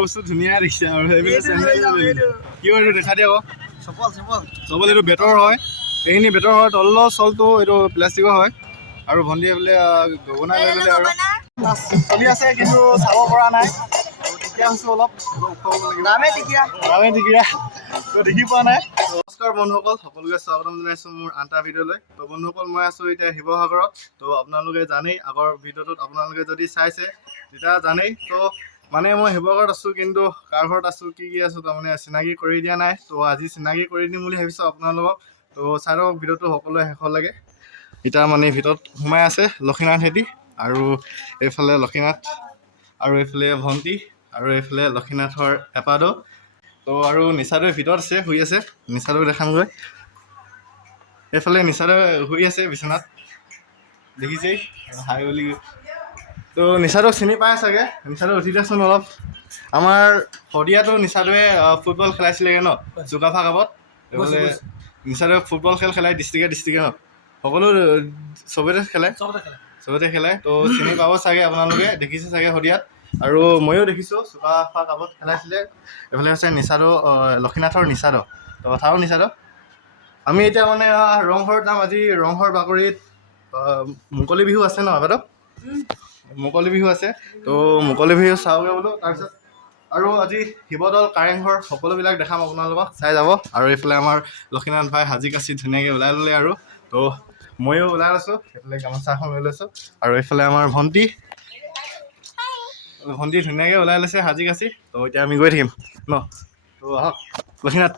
বস্তু ধুনীয়া দেখিছে আৰু এইবিলাক কি হয় এইটো দেখা দিয়ে আকৌ চবল এইটো বেটৰ হয় এইখিনি বেটৰ হয় তলৰ চলটো এইটো প্লাষ্টিকৰ হয় আৰু ভণ্টিয়ে বোলে গগনা লৈ ল'লে আৰু চলি আছে কিন্তু চাব পৰা নাই টিকিয়া হৈছোঁ অলপ নামে টিকিয়া দেখি পোৱা নাই নমস্কাৰ বন্ধুসকল সকলোকে স্বাগতম জনাইছোঁ মোৰ আনটা ভিডিঅ'লৈ তো বন্ধুসকল মই আছোঁ এতিয়া শিৱসাগৰত তো আপোনালোকে জানেই আগৰ ভিডিঅ'টোত আপোনালোকে যদি চাইছে তেতিয়া জানেই তো মানে মই শিৱসাগৰত আছোঁ কিন্তু কাৰ ঘৰত আছোঁ কি আছোঁ তাৰমানে চিনাকি কৰি দিয়া নাই তো আজি চিনাকি কৰি দিম বুলি ভাবিছোঁ আপোনালোকক তো চাই লওক ভিডিঅ'টো সকলোৱে শেষলৈকে এতিয়া মানে ভিতৰত সোমাই আছে লক্ষীনাথ হেঁতি আৰু এইফালে লক্ষীনাথ আৰু এইফালে ভণ্টি আৰু এইফালে লক্ষীনাথৰ এপাদো তো আৰু নিচাদৈ ভিতৰত আছে শুই আছে নিচাদৈ দেখামগৈ এইফালে নিচাদৈ শুই আছে বিচনাত দেখিছেই হাই বুলি তো নিচাদৈক চিনি পাই চাগে নিচাদৈ উঠি দিয়াচোন অলপ আমাৰ শদিয়াতো নিচাদৈয়ে ফুটবল খেলাইছিলেগৈ ন চুকাফা কাপত এইফালে নিচাদৈ ফুটবল খেলাই ডিষ্ট্ৰিক্টে ন সকলো চবতে খেলাই তো চিনি পাব চাগে আপোনালোকে দেখিছে চাগে শদিয়াত আৰু ময়ো দেখিছোঁ চুকাফা কাপত খেলাইছিলে এইফালে হৈছে নিচাদৈ লক্ষীনাথৰ নিচাদৈ তো কথাও নিচাদৈ আমি এতিয়া মানে ৰংঘৰত যাম আজি ৰংঘৰ বাকৰিত মুকলি বিহু আছে ন বাইদেউ মুকলি বিহু আছে তো মুকলি বিহু চাওঁগৈ বোলো তাৰপিছত আৰু আজি শিৱদৌল কাৰেংঘৰ সকলোবিলাক দেখাম আপোনালোকক চাই যাব আৰু এইফালে আমাৰ লক্ষীনাথ ভাই সাজি কাচি ধুনীয়াকৈ ওলাই ল'লে আৰু তো ময়ো ওলাই লৈছোঁ এইফালে গামোচা এখন লৈ লৈছোঁ আৰু এইফালে আমাৰ ভণ্টি ধুনীয়াকৈ ওলাই লৈছে সাজি কাচি তো এতিয়া আমি গৈ থাকিম ন তো আহক লক্ষীনাথ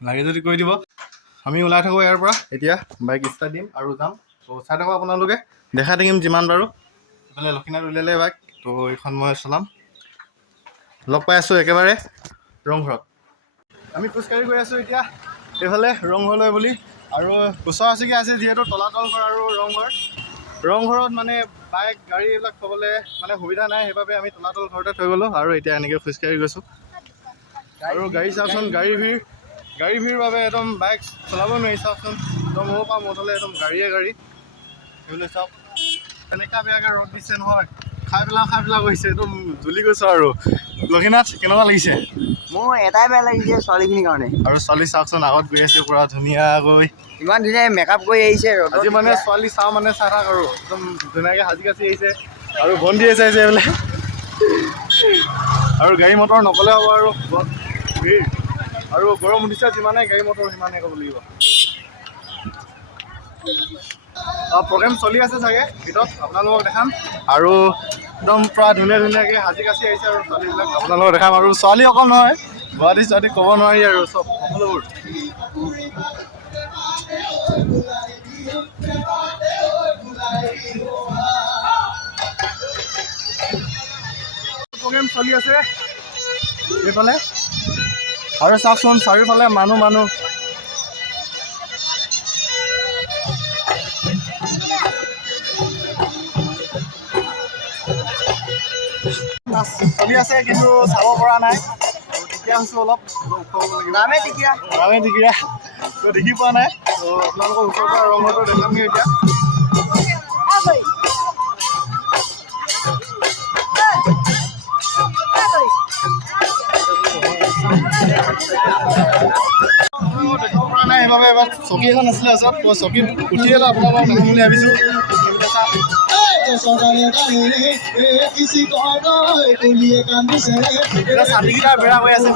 লাগে যদি কৈ দিব আমি ওলাই থাকোঁ ইয়াৰ পৰা এতিয়া বাইক ষ্টাৰ্ট দিম আৰু যাম তো চাই থাকোঁ আপোনালোকে দেখাই থাকিম যিমান পাৰোঁ এইফালে লক্ষীনাথ উলিয়ালে বাইক তো এইখন মই চলাম লগ পাই আছোঁ একেবাৰে ৰংঘৰত আমি খোজকাঢ়ি গৈ আছোঁ এতিয়া এইফালে ৰংঘৰলৈ বুলি আৰু ওচৰা ওচৰিকৈ আছে যিহেতু তলাতল ঘৰ আৰু ৰংঘৰত মানে বাইক গাড়ী এইবিলাক থ'বলৈ মানে সুবিধা নাই সেইবাবে আমি তলাতল ঘৰতে থৈ গ'লোঁ আৰু এতিয়া এনেকৈ খোজকাঢ়ি গৈছোঁ আৰু গাড়ী চাওকচোন গাড়ীৰ ভিৰ বাবে একদম বাইক চলাব নোৱাৰি চাওকচোন একদম মোৰ পৰা মুঠলৈ একদম গাড়ীয়ে সেইবিলাক চাওক এনেকুৱা বেয়াকৈ ৰ'দ দিছে নহয় খাই পেলাও গৈছে একদম জ্বলি গৈছোঁ আৰু লক্ষীনাথ কেনেকুৱা লাগিছে মোৰ এটাই বেয়া লাগিছে ছোৱালীখিনিৰ কাৰণে আৰু ছোৱালী চাওকচোন আগত গৈ আছে পুৰা ধুনীয়াকৈ ইমান ধুনীয়া মেকআপ কৰি আহিছে আজি মানে ছোৱালী চাওঁ মানে চাই থাক আৰু একদম ধুনীয়াকৈ সাজি কাচি আহিছে আৰু বন্দি আছে বোলে আৰু গাড়ী মটৰ নক'লে হ'ব আৰু ভিৰ আৰু গৰম উঠিছে যিমানে গাড়ী মটৰ সিমানে ক'ব লাগিব প্ৰগ্ৰেম চলি আছে চাগে ভিতৰত আপোনালোকক দেখাম আৰু একদম পুৰা ধুনীয়াকৈ সাজি কাচি আহিছে আৰু ছোৱালীবিলাক আপোনালোকক দেখাম আৰু ছোৱালী অকল নহয় গুৱাহাটী ক'ব নোৱাৰি আৰু চব সকলোবোৰ প্ৰগ্ৰেম চলি আছে এইফালে আৰু চাওকচোন চাৰিওফালে মানুহ চলি আছে কিন্তু চাব পৰা নাই টিকিয়া হৈছোঁ অলপ নামে টিকিয়া তো দেখি পোৱা নাই তো আপোনালোকৰ ওচৰৰ পৰা ৰংঘৰটো দেখামগৈ এতিয়া দেখাব পৰা নাই সেইবাবে এবাৰ চকী এখন আছিলে ওচৰত তো চকীত উঠিয়ে আপোনালোকক দেখাম বুলি ভাবিছোঁ ছাতিকেইটা বেয়া হৈ আছে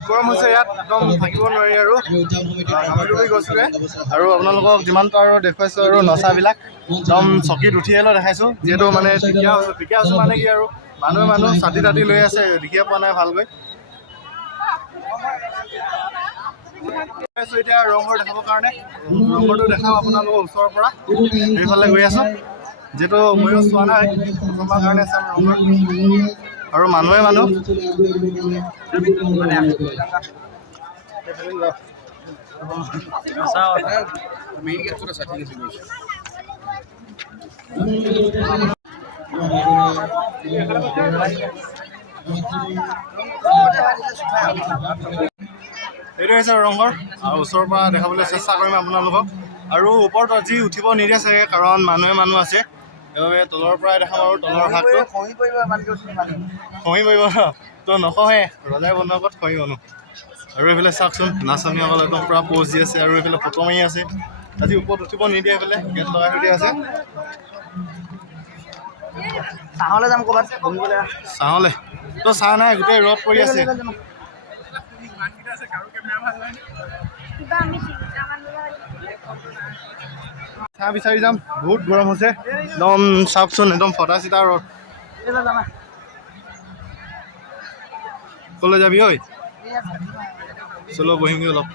গৰম হৈছে ইয়াত একদম থাকিব নোৱাৰি আৰু ঘামি গৈছোঁগৈ আৰু আপোনালোকক যিমান পাৰোঁ দেখুৱাইছোঁ আৰু নচাবিলাক একদম চকীত উঠিয়ে দেখাইছোঁ যিহেতু মানে টিকিয়া হৈছোঁ মানে কি আৰু মানুহ ছাতি তাতি লৈ আছে দেখিয়ে পোৱা নাই ভালকৈ এতিয়া ৰংঘৰ দেখাবৰ কাৰণে ৰংঘৰটো দেখাম আপোনালোকৰ ওচৰৰ পৰা সেইফালে গৈ আছোঁ যিহেতু ময়ো চোৱা নাই প্ৰথমবাৰ কাৰণে চাম ৰংঘৰ আৰু মানুহে মানুহ এইটো হৈছে ৰংঘৰ আৰু ওচৰৰ পৰা দেখাবলৈ চেষ্টা কৰিম আপোনালোকক আৰু ওপৰত আজি উঠিব নিদিয়ে চাগে কাৰণ মানুহে মানুহ আছে সেইবাবে তলৰ পৰাই দেখাম আৰু তলৰ ভাগটো খহি পৰিব তো নকহে ৰজাই বনোৱাৰ আগত খহি বনো আৰু এইফালে চাওকচোন নাচনীসকল একদম পূৰা প'জ দি আছে আৰু এইফালে ফটো মাৰি আছে আজি ওপৰত উঠিব নিদিয়ে এইফালে গেট লগাই থৈ দিয়া আছে চাহলৈ যাম ক'ৰবাত চাহলৈ তো চাহ নাই গোটেই ৰদ পৰি আছে চাহ বিচাৰি যাম বহুত গৰম হৈছে একদম চাওকচোন একদম ফটা চিটা ৰদ ক'লৈ যাবি ঐ চলো বহিমগৈ অলপ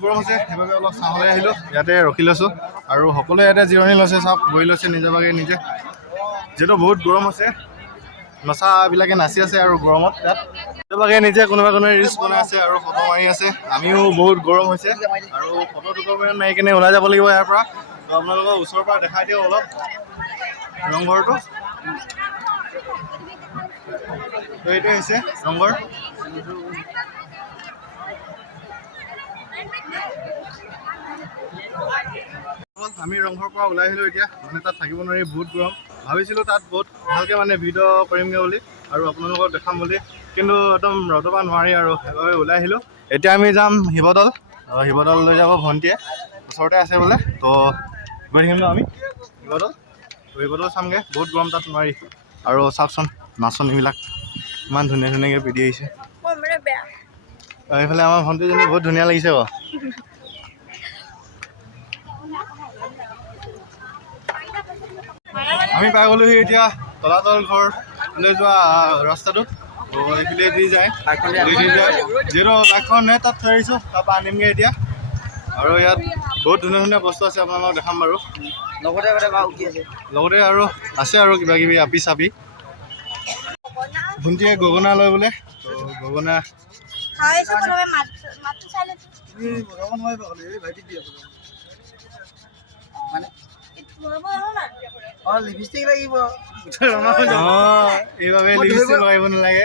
গৰম হৈছে সেইবাবে অলপ চাহলৈ আহিলোঁ ইয়াতে ৰখি লৈছোঁ আৰু সকলোৱে ইয়াতে জিৰণি লৈছে চাওক বহি লৈছে নিজে ভাগে নিজে যিহেতু বহুত গৰম হৈছে নচাবিলাকে নাচি আছে আৰু গৰমত ইয়াত নিজে নিজে কোনোবা ৰিলচ বনাই আছে আৰু ফটো মাৰি আছে আমিও বহুত গৰম হৈছে আৰু ফটো মাৰি কিনে ওলাই যাব লাগিব ইয়াৰ পৰা আপোনালোকৰ ওচৰৰ পৰা দেখাই দিওঁ অলপ ৰংঘৰটো এইটোৱে হৈছে ৰংঘৰ আমি ৰংঘৰৰ পৰা ওলাই আহিলোঁ এতিয়া মানে তাত থাকিব নোৱাৰি বহুত গৰম ভাবিছিলোঁ তাত বহুত ভালকৈ মানে ভিডিঅ' কৰিমগৈ বুলি আৰু আপোনালোকক দেখাম বুলি কিন্তু একদম ৰ'দৰ পৰা নোৱাৰি আৰু সেইবাবে ওলাই আহিলোঁ এতিয়া আমি যাম শিৱদৌল শিৱদৌল লৈ যাব ভণ্টিয়ে ওচৰতে আছে বোলে তো গৈ থাকিম ন আমি শিৱদৌল চামগৈ বহুত গৰম তাত নোৱাৰি আৰু চাওকচোন নাচনীবিলাক ইমান ধুনীয়া ধুনীয়াকৈ পিন্ধি আহিছে এইফালে আমাৰ ভণ্টিজনী বহুত ধুনীয়া লাগিছে বাৰু আমি পাই গ'লোহি এতিয়া তলাতল ঘৰলৈ যোৱা ৰাস্তাটোত এইফালে দি যায় যিহেতু বাইকখন তাত থৈ আহিছোঁ তাৰপৰা আনিমগৈ এতিয়া আৰু ইয়াত বহুত ধুনীয়া ধুনীয়া বস্তু আছে আপোনালোকক দেখাম বাৰু লগতে আৰু আছে আৰু কিবা কিবি আপি চাপি ভণ্টিয়ে গগনা লয় বোলে তো গগনা লিপষ্টিক লাগিব এইবাবে লিপষ্টিক লগাব নালাগে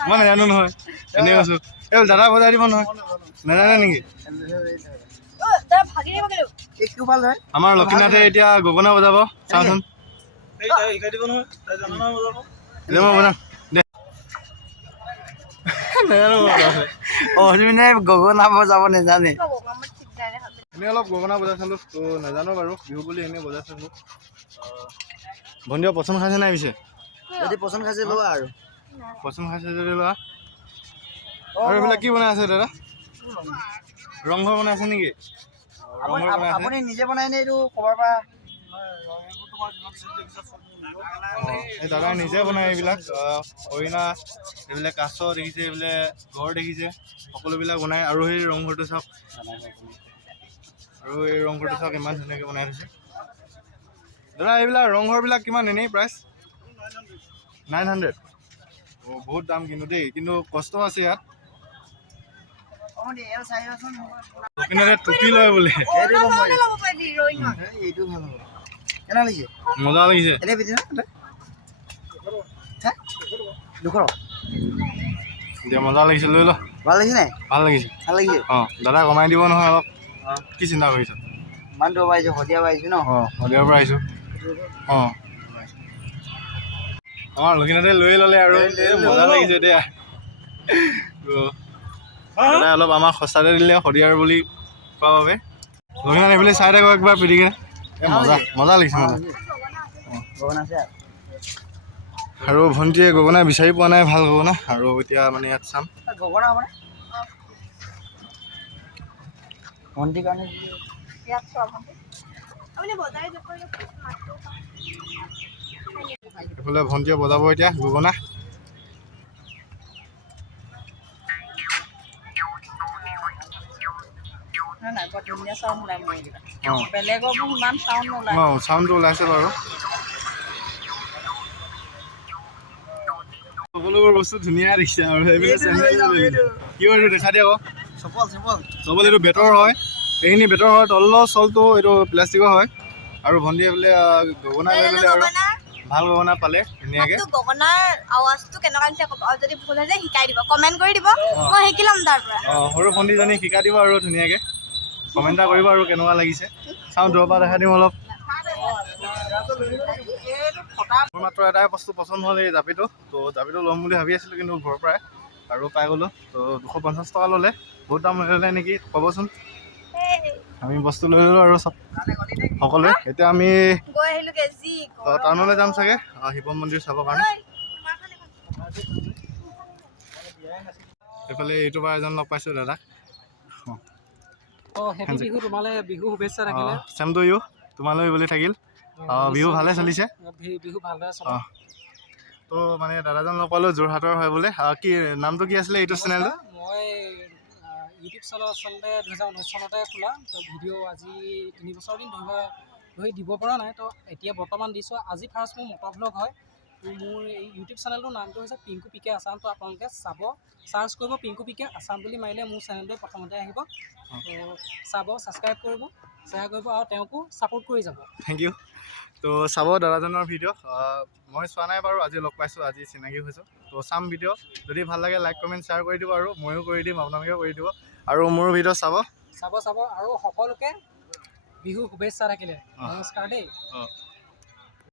মই নাজানো নহয় এনেই কৈছোঁ এই দাদা বজাই দিব নহয় নাজানে নেকি আমাৰ লক্ষীনাথে এতিয়া গগনা বজাব চাওঁচোন গগনা বজাব নাজানে এনেই অলপ গগনা বজাই চালোঁ তো নাজানো বাৰু বিহু বুলি এনেই বজাই চালোঁ ভণ্টিয়ে পচন্দ খাইছে নাই পিছে যদি পচন্দ খাইছে লোৱা আৰু পচন্দ খাইছে যদি লোৱা আৰু এইবিলাক কি বনাই আছে দাদা ৰংঘৰ বনাই আছে নেকি ৰংঘৰ বনাই আছে আপুনি নিজে বনাই নে এইটো ক'ৰবাৰ পৰা এই দাদাই নিজে বনায় এইবিলাক হৰিণা এইবিলাক কাছ দেখিছে এইবিলাক ঘৰ দেখিছে সকলোবিলাক বনায় আৰু সেই ৰংঘৰটো চাওক আৰু এই ৰংঘৰটো চাওক ইমান ধুনীয়াকৈ বনাই থৈছে দাদা এইবিলাক ৰংঘৰবিলাক কিমান এনেই প্ৰাইচ 900 বহুত দাম কিন্তু দেই কিন্তু কষ্ট আছে ইয়াত কিন্তু টুপি লয় বোলে মজা লাগিছে এতিয়া মজা লাগিছে লৈ ল ভাল লাগিছে নাই ভাল লাগিছে অঁ দাদা কমাই দিব নহয় অলপ কি চিন্তা কৰিছ মানুহটো পাইছোঁ শদিয়া পাইছোঁ ন অঁ শদিয়াৰ পৰা আহিছোঁ অঁ আমাৰ লক্ষীনাথে লৈ ল'লে আৰু মজা লাগিছে এতিয়া দাদাই অলপ আমাক সস্তাতে দিলে শদিয়াৰ বুলি কোৱাৰ বাবে লক্ষীনাথ এইফালে চাই থাকোঁ একবাৰ পিটিকে মজা লাগিছে মজা আৰু ভণ্টিয়ে গগনা বিচাৰি পোৱা নাই ভাল গগনা আৰু এতিয়া মানে ইয়াত চাম ভণ্টিৰ কাৰণে এইফালে ভণ্টিয়ে বজাব এতিয়া গগনা নাই বৰ ধুনীয়া চাউণ্ড ওলাই মোৰ এইকেইটা অঁ বেলেগৰ মোৰ ইমান চাউণ্ড নোলায় অঁ চাউণ্ডটো ওলাইছে বাৰু সকলোবোৰ বস্তু ধুনীয়া দেখিছে আৰু সেইবিলাক কি হয় এইটো দেখা দিয়া আকৌ চবল এইটো বেটৰ হয় এইখিনি বেটৰ হয় তলৰ চলটো এইটো প্লাষ্টিকৰ হয় আৰু ভণ্টিয়ে বোলে গগনা লৈ ল'লে আৰু ভাল গগনা পালে ধুনীয়াকৈ গগনাৰ আৱাজটো কেনেকুৱা দিছে ক'ব আৰু যদি ভুল হৈছে শিকাই দিব কমেণ্ট কৰি দিব মই শিকি ল'ম তাৰ পৰা অঁ সৰু ভণ্টিজনী শিকাই দিব আৰু ধুনীয়াকৈ কমেণ্ট এটা কৰিব আৰু কেনেকুৱা লাগিছে চাওঁ দূৰৰ পৰা দেখাই দিম অলপ মোৰ মাত্ৰ এটাই বস্তু পচন্দ হ'ল এই জাপিটো তো জাপিটো ল'ম বুলি ভাবি আছিলোঁ কিন্তু ঘৰৰ পৰাই আৰু পাই গ'লোঁ তো 250 টকা ল'লে বহুত দাম ল'লে নেকি ক'বচোন আমি বস্তু লৈ ল'লোঁ আৰু চব সকলোৱে এতিয়া আমি গৈ আহিলোগে যি টাউনলৈ যাম চাগে শিৱ মন্দিৰ চাবৰ কাৰণে এইফালে ইউটিউবাৰ এজন লগ পাইছোঁ দাদাক হেপী বিহু তোমালে বিহু শুভেচ্ছা থাকিলে চেম টু ইউ তোমালৈ বুলি থাকিল বিহু ভালে চলিছে বিহু ভালদৰে চলে অঁ তো মানে দাদাজন লগ পালোঁ যোৰহাটৰ হয় বোলে কি নামটো কি আছিলে ইউটিউব চেনেলটো মই ইউটিউব চেনেল আচলতে 2019 চনতে খোলা তো ভিডিঅ' আজি 3 বছৰ দিন ধৰি দিব পৰা নাই তো এতিয়া বৰ্তমান দিছোঁ আজি ফাৰ্ষ্ট মোৰ মটৰ ভ্লগ হয় তো মোৰ এই ইউটিউব চেনেলটোৰ নামটো হৈছে পিংকু পিকে আছাম তো আপোনালোকে চাব চাৰ্চ কৰিব পিংকু পিকে আছাম বুলি মাৰিলে মোৰ চেনেলটো প্ৰথমতে আহিব তো চাব ছাবস্ক্ৰাইব কৰিব শ্বেয়াৰ কৰিব আৰু তেওঁকো ছাপোৰ্ট কৰি যাব থেংক ইউ তো চাব দাদাজনৰ ভিডিঅ' মই চোৱা নাই বাৰু আজি লগ পাইছোঁ আজি চিনাকি হৈছোঁ তো চাম ভিডিঅ' যদি ভাল লাগে লাইক কমেণ্ট শ্বেয়াৰ কৰি দিব আৰু ময়ো কৰি দিম আপোনালোকেও কৰি দিব আৰু মোৰ ভিডিঅ' চাব আৰু সকলোকে বিহু শুভেচ্ছা থাকিলে নমস্কাৰ দেই অঁ